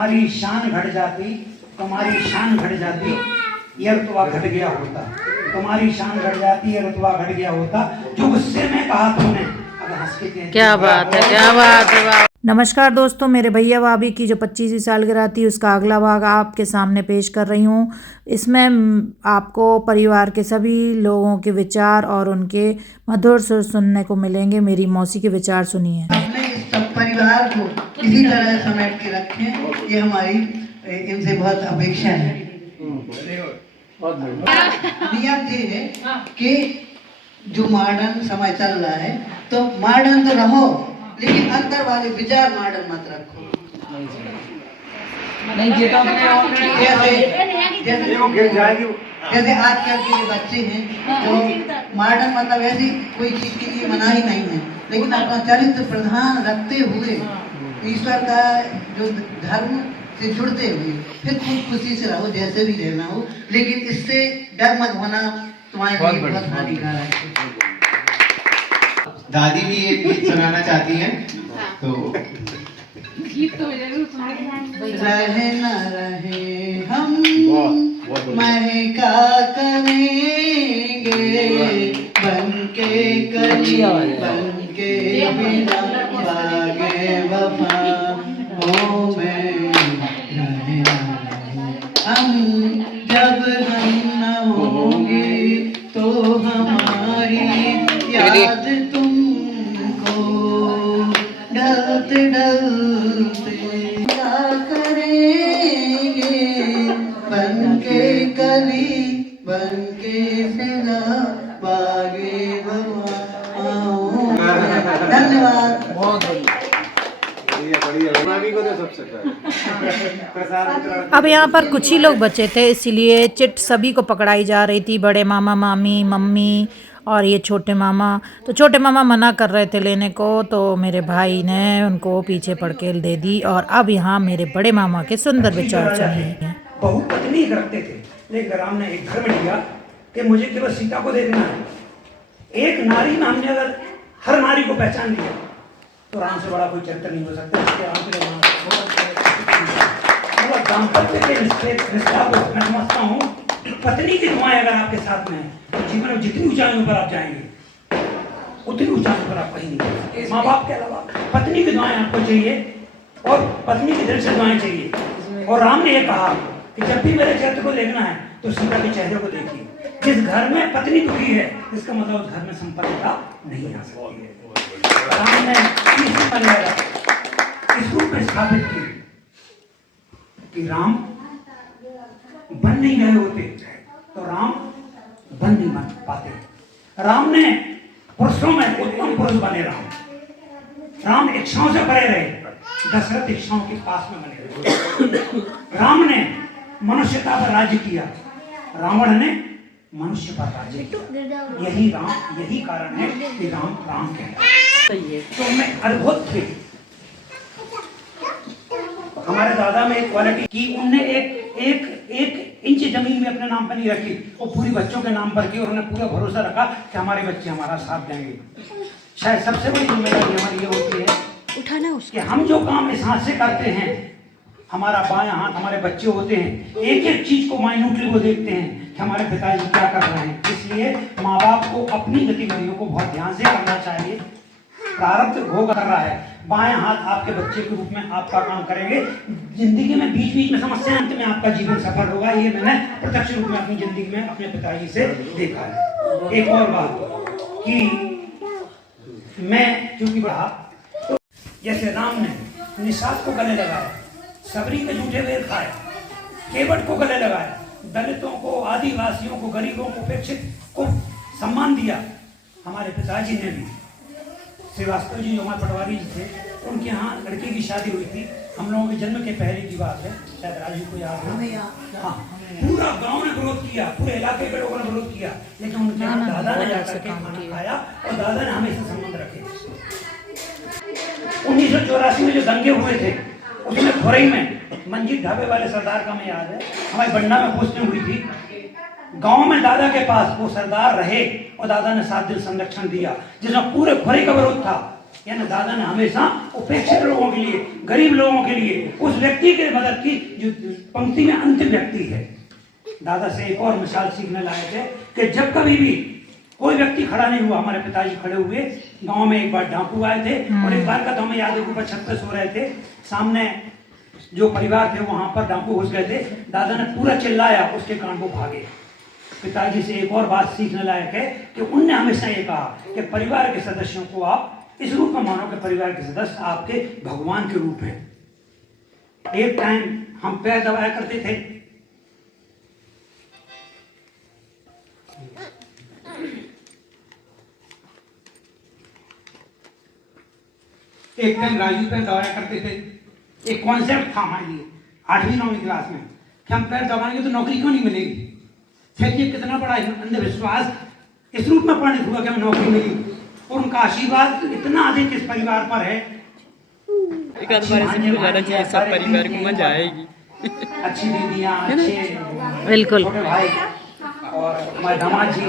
तुम्हारी शान घट जाती, तुम्हारी शान घट जाती, ये रुतबा घट गया होता। तुम्हारी शान घट जाती, ये रुतबा घट गया होता। जो गुस्से में कहा तुमने, अगर हंस के कहती, क्या बात है, क्या बात है। वाह। नमस्कार दोस्तों, मेरे भैया भाभी की जो 25वीं सालगिरह थी उसका अगला भाग आपके सामने पेश कर रही हूँ। इसमें आपको परिवार के सभी लोगों के विचार और उनके मधुर सुर सुनने को मिलेंगे। मेरी मौसी के विचार सुनिए। अपने इस सब परिवार को इसी तरह समेट के रखें, ये हमारी इनसे बहुत अपेक्षा है। नियम ये है कि जो मॉडर्न समय चल रहा है तो मॉडर्न तो रहो, लेकिन अंदर वाले विचार मॉडर्न मत रखो। जैसे आजकल के जो बच्चे हैं तो मॉडर्न मतलब ऐसी कोई चीज के लिए मना ही नहीं है, लेकिन अपना चरित्र प्रधान रखते हुए ईश्वर का जो धर्म से जुड़ते हुए फिर खुद खुशी से रहो, जैसे भी रहना हो, लेकिन इससे डर मत होना, तुम्हारे लिए बहुत हानिकारक है। दादी भी एक गीत सुनाना चाहती हैं, तो गीत तो जरूर सुनाएंगे। रहे न रहे हम महका करेंगे, बनके कली बनके बिना बागे वफा हो में। रहे न रहे हम, जब हम न होंगे तो हमारी याद तुमको ढलते ढलते क्या करेंगे, बनके कली बनके फिजा बागे बवाओ। धन्यवाद। बहुत बढ़िया। अब यहाँ पर कुछ ही लोग बचे थे, इसीलिए चिट सभी को पकड़ाई जा रही थी। बड़े मामा, मामी, मम्मी और ये छोटे मामा। तो छोटे मामा मना कर रहे थे लेने को, तो मेरे भाई ने उनको पीछे पड़केल दे दी। और अब यहाँ मेरे बड़े मामा के सुंदर विचार सुनिए। बहु पत्नी रखते थे, लेकिन राम ने एक धर्म लिया कि मुझे केवल सीता को देखना है। एक नारी में हमने अगर हर नारी को पहचान लिया तो राम से बड़ा कोई चरित्र नहीं हो सकता। इसके राम के दाम्पत्य के निष्ठा को मैं समझता हूँ, पत्नी की दुआएं अगर आपके साथ में है तो जीवन में जितनी ऊंचाइयों पर आप जाएंगे उतनी ऊंचाइयों पर आप कहीं नहीं। माँ बाप के अलावा पत्नी की दुआएं आपको चाहिए और पत्नी की दिल से दुआएं चाहिए। और राम ने ये कहा कि जब भी मेरे चरित्र को देखना है तो सीता के चेहरे को देखिए। जिस घर में पत्नी दुखी है इसका मतलब उस घर में संपन्नता नहीं आ सकती है। राम ने इस रूप में स्थापित की कि राम बन नहीं गए होते तो राम बन नहीं बन पाते। राम ने पुरुषों में उत्तम पुरुष बने। राम इच्छाओं से परे रहे, दशरथ इच्छाओं के पास में बने रहे। राम ने मनुष्यता पर राज्य किया, रावण ने मनुष्य पर राज्य किया। यही कारण है कि राम राम कहलाए। तो मैं अद्भुत थे। हमारे दादा में एक क्वालिटी की, उनने एक इंच जमीन में अपने नाम पर नहीं रखी, वो पूरी बच्चों के नाम पर की। और उन्होंने पूरा भरोसा रखा कि हमारे बच्चे हमारा साथ देंगे। शायद सबसे बड़ी जिम्मेदारी हमारी ये होती है कि हम जो काम इस हाथ से करते हैं, हमारा बायां हाथ हमारे बच्चे होते हैं, एक एक चीज को माइन्यूटली वो देखते हैं कि हमारे पिताजी क्या कर रहे हैं। इसलिए माँ बाप को अपनी गतिविधियों को बहुत ध्यान से करना चाहिए। प्रारब्ध भोग कर रहा है, बाएं हाथ आपके बच्चे के रूप में आपका काम करेंगे। जिंदगी में बीच बीच में समस्या, अंत में आपका जीवन सफल होगा। ये मैंने प्रत्यक्ष रूप में अपनी जिंदगी में अपने पिताजी से देखा है। एक और बात कि मैं चूंकि बढ़ा तो जैसे राम ने निषाद को गले लगाया, सबरी के झूठे वेर खाए, केवट को गले लगाया, दलितों को, आदिवासियों को, गरीबों को, उपेक्षित को सम्मान दिया। हमारे पिताजी ने भी, श्रीवास्तव जी जो हमारे पटवारी जी थे, उनके यहाँ लड़की की शादी हुई थी। हम लोगों के जन्म के पहले की बात है, शायद राजू को याद है। हाँ, पूरा गांव ने विरोध किया, पूरे इलाके के लोगों ने विरोध किया, लेकिन उनके यहाँ दादा ने जाकर के खाना खाया और दादा ने हमेशा संबंध रखे। 1984 में जो दंगे हुए थे उसमें खुरई में मंजीत ढाबे वाले सरदार का मैं याद है, हमारी बंडा में पोस्टिंग हुई थी। गांव में दादा के पास वो सरदार रहे और दादा ने 7 दिन संरक्षण दिया, जिसमें पूरे खुरई का विरोध था। यानी दादा ने हमेशा उपेक्षित लोगों के लिए, गरीब लोगों के लिए, उस व्यक्ति की मदद की जो पंक्ति में अंतिम व्यक्ति है। दादा से एक और मिसाल सीखने लाए थे कि जब कभी भी कोई व्यक्ति खड़ा नहीं हुआ, हमारे पिताजी खड़े हुए, गांव में एक बार डाकू आए थे और एक बार का तो हमें याद है, ऊपर छत पे सो रहे थे, सामने जो परिवार थे वहां पर डाकू घुस गए थे। दादा ने पूरा चिल्लाया, उसके कान को भागे। पिताजी से एक और बात सीखने लायक है कि उनने हमेशा ये कहा कि परिवार के सदस्यों को आप इस रूप में मानो कि परिवार के सदस्य आपके भगवान के रूप हैं। एक टाइम हम पैर दबाया करते थे, एक टाइम राजू पैर दबाया करते थे। एक कॉन्सेप्ट था हमारे लिए 8वीं 9वीं क्लास में कि हम पैर दबाएंगे तो नौकरी क्यों नहीं मिलेगी। फिर ये कितना बड़ा अंधविश्वास इस रूप में परिणत हुआ कि हमें नौकरी मिली, और उनका आशीर्वाद इतना अधिक इस परिवार पर है। सब परिवार को मजा आएगी। अच्छी दीदियाँ, अच्छे बिल्कुल। छोटे भाई और हमारे दामाद जी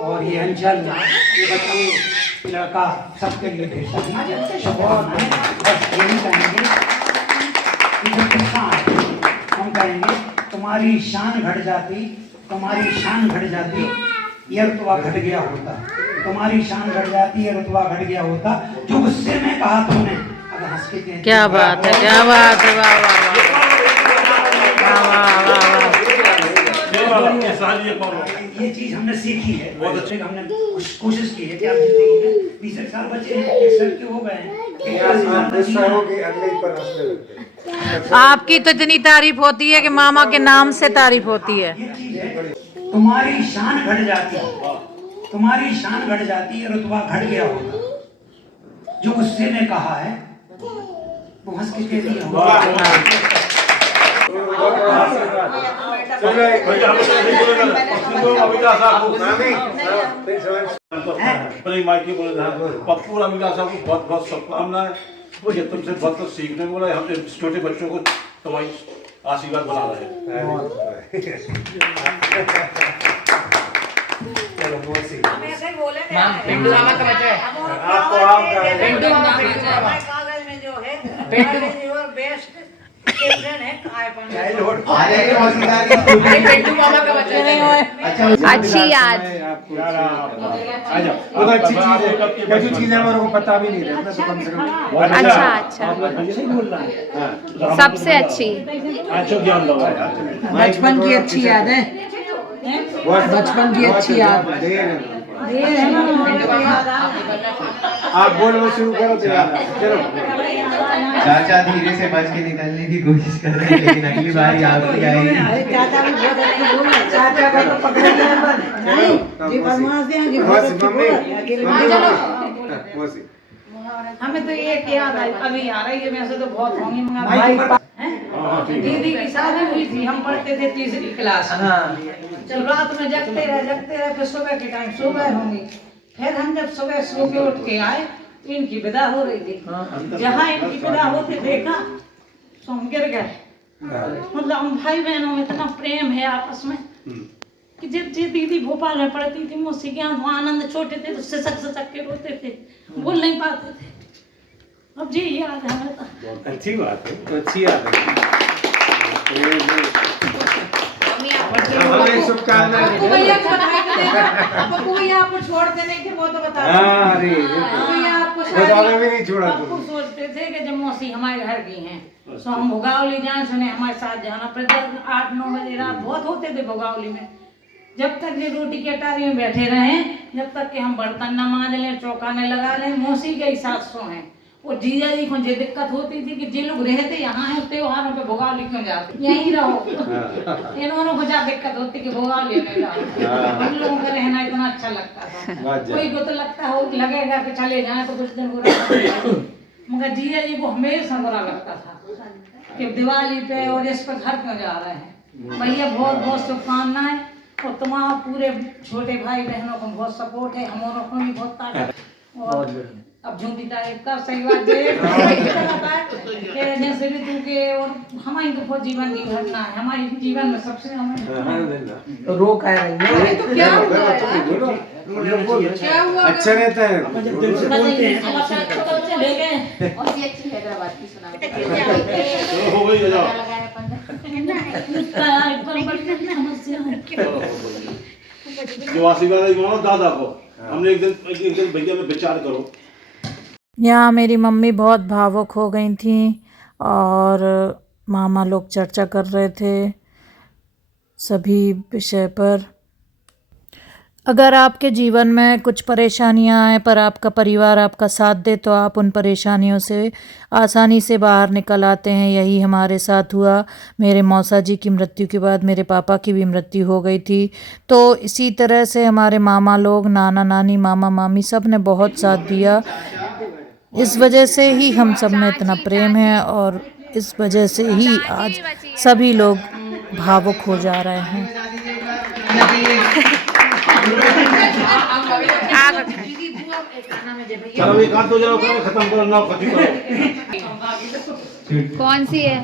और ये अंचल, ये बच्चे, लड़का, सबके लिए ढेर सारी बस यही कहेंगे हम कहेंगे तुम्हारी शान घट जाती, तुम्हारी शान घट जाती, ये रुतबा घट गया होता, तुम्हारी शान घट जाती, ये रुतबा घट गया होता, जो गुस्से में कहा तुमने। अगर हंस के कहते क्या बात है, क्या बात है, वाह वाह वाह वाह वाह वाह। ये चीज हमने सीखी है, बहुत अच्छे हमने कोशिश की है कि आप जिंदगी में 20 साल बचे हैं, 61 के हो गए हैं। आपकी तो इतनी तारीफ होती है कि मामा के नाम से तारीफ होती है। ये चीज है, तुम्हारी शान घट जाती, तुम्हारी शान घट जाती, रुतबा घट गया होता, जो गुस्से ने कहा है वो हंस के कह दिया। पप्पू और अमिता साहब को बहुत बहुत शुभकामनाएं। वो ये तुमसे बहुत कुछ सीखने को मिला, हम छोटे बच्चों को तुम्हारी आशीर्वाद बना रहे अच्छी याद। वो तो अच्छी चीज है, कैसी चीज है मेरे को पता भी नहीं रहता, तो कम से कम अच्छा अच्छा, सबसे अच्छी बचपन की अच्छी याद है, बचपन की अच्छी याद। आप बोलो शुरू करो तो याद है। चलो चाचा धीरे से बच के निकलने की कोशिश कर रहे हैं, लेकिन अगली बार आपकी आएगी। चाचा भी बहुत अच्छी बोल रहे, चाचा का तो पकड़ लिया नहीं जी, बदमाश हैं जी, बहुत अच्छी बोल रहे। हमें तो एक याद आई, अभी आ रही है, वैसे तो बहुत होंगी मगर दीदी की शादी हुई थी, हम पढ़ते थे 3री क्लास में। जब रात में जगते रहे, फिर सुबह के टाइम सो गए होंगे। फिर हम जब सुबह सो के उठ के आए, इनकी विदा हो रही थी। जहाँ इनकी विदा होते देखा तो हम गिर गए। मतलब हम भाई बहनों में इतना प्रेम है आपस में कि जब दीदी भोपाल में पढ़ती थी, मुझसे ज्ञान आनंद छोटे थे तो सचक के रोते थे, बोल नहीं पाते थे। अब जी याद है हमें तो। अच्छी बात है, तो अच्छी याद है। आपको भैया आपको छोड़ते नहीं थे, वो तो बता आपको भी नहीं छोड़ा। आपको सोचते थे कि जब मौसी हमारे घर की हैं तो हम भोगावली जाए, सुने हमारे साथ जाना। फिर 8-9 बजे रात बहुत होते थे भोगावली में, जब तक ये रोटी की अटारी में बैठे रहे, जब तक कि हम बर्तन न मांज लें, चौका न लगा लें। मौसी के साथ सो हैं और जीजा जी को ये दिक्कत होती थी कि जे लोग रहते यहाँ हैं त्योहारों पे भोगावली क्यों जाते, यहीं रहो। इन दोनों को क्या दिक्कत होती कि भोगावली में जाओ। उन लोगों का रहना इतना अच्छा लगता था। कोई को तो लगता हो लगेगा कि चले जाए तो कुछ दिन बुरा, मगर जीजा जी को हमेशा बुरा लगता था कि दिवाली पे और इस पर घर क्यों जा रहे हैं। भैया बहुत बहुत शुभकामनाएं, और तुम्हारा पूरे छोटे भाई बहनों को बहुत सपोर्ट है, हमारों को भी बहुत ताकत। और अब झूठी तारीफ कर सही बात है के जैसे भी तू के और हमारी तो जीवन की घटना है, हमारी जीवन में सबसे हमारी तो रो कह रही है तो क्या हुआ यार? क्या हुआ? अच्छा रहता है जब दिल से बोलते हैं अब अपना छोटा बच्चा ले गए और ये अच्छी हैदराबाद की सुना चलो हो गई जाओ जो आशीर्वाद है मानो दादा को हमने एक दिन भैया में विचार करो। यहाँ मेरी मम्मी बहुत भावुक हो गई थी और मामा लोग चर्चा कर रहे थे सभी विषय पर। अगर आपके जीवन में कुछ परेशानियां आए पर आपका परिवार आपका साथ दे तो आप उन परेशानियों से आसानी से बाहर निकल आते हैं। यही हमारे साथ हुआ। मेरे मौसा जी की मृत्यु के बाद मेरे पापा की भी मृत्यु हो गई थी, तो इसी तरह से हमारे मामा लोग, नाना नानी, मामा मामी सब ने बहुत साथ दिया। इस वजह से ही हम सब में इतना प्रेम है और इस वजह से ही आज सभी लोग भावुक हो जा रहे हैं। चलो एक हाथ तो जाओ खत्म करो ना खत्म करो। कौन सी है?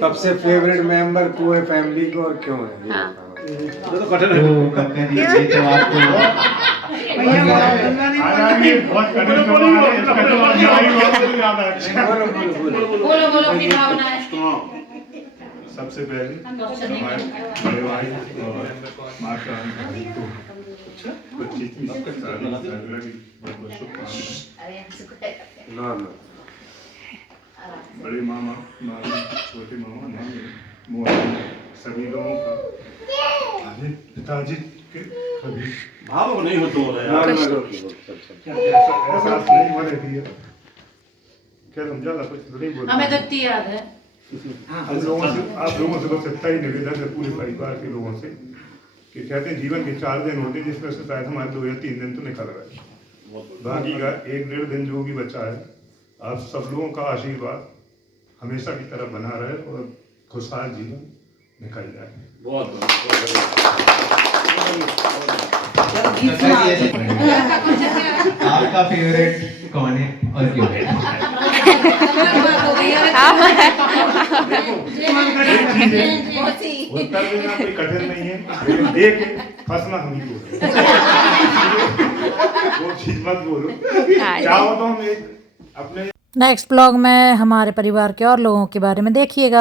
सबसे फेवरेट मेंबर को है फैमिली को और क्यों है हाँ। ये तो कठिन है। बोलो बोलो अपनी भावना है। सबसे पहले हमारे बड़े भाई और माता भाई को 25वीं सालगिरह की बहुत शुभकामनाएं। बड़े मामा, मामी, छोटे मामा, मामी, मोहन सभी लोगों का पिताजी के कभी भावुक नहीं होते हो रहे यार। ऐसा नहीं होने दिया। क्या समझा ना कुछ नहीं बोल हमें तो इतनी याद है। आप लोगों से बस इतना ही निवेदन है पूरे परिवार के लोगों से कि कहते हैं जीवन के 4 दिन होते हैं जिसमें से शायद हमारे 2 या 3 दिन तो निकल रहे हैं, बाकी का 1-1.5 दिन जो भी बचा है आप सब लोगों का आशीर्वाद हमेशा की तरह बना रहे और खुशहाल जीवन निकल जाए। बहुत आपका फेवरेट कौन है और क्यों? उत्तर देना कोई कठिन नहीं है, एक फंसना हम ही बोल वो चीज मत बोलो, चाहो तो हम एक अपने नेक्स्ट ब्लॉग में हमारे परिवार के और लोगों के बारे में देखिएगा।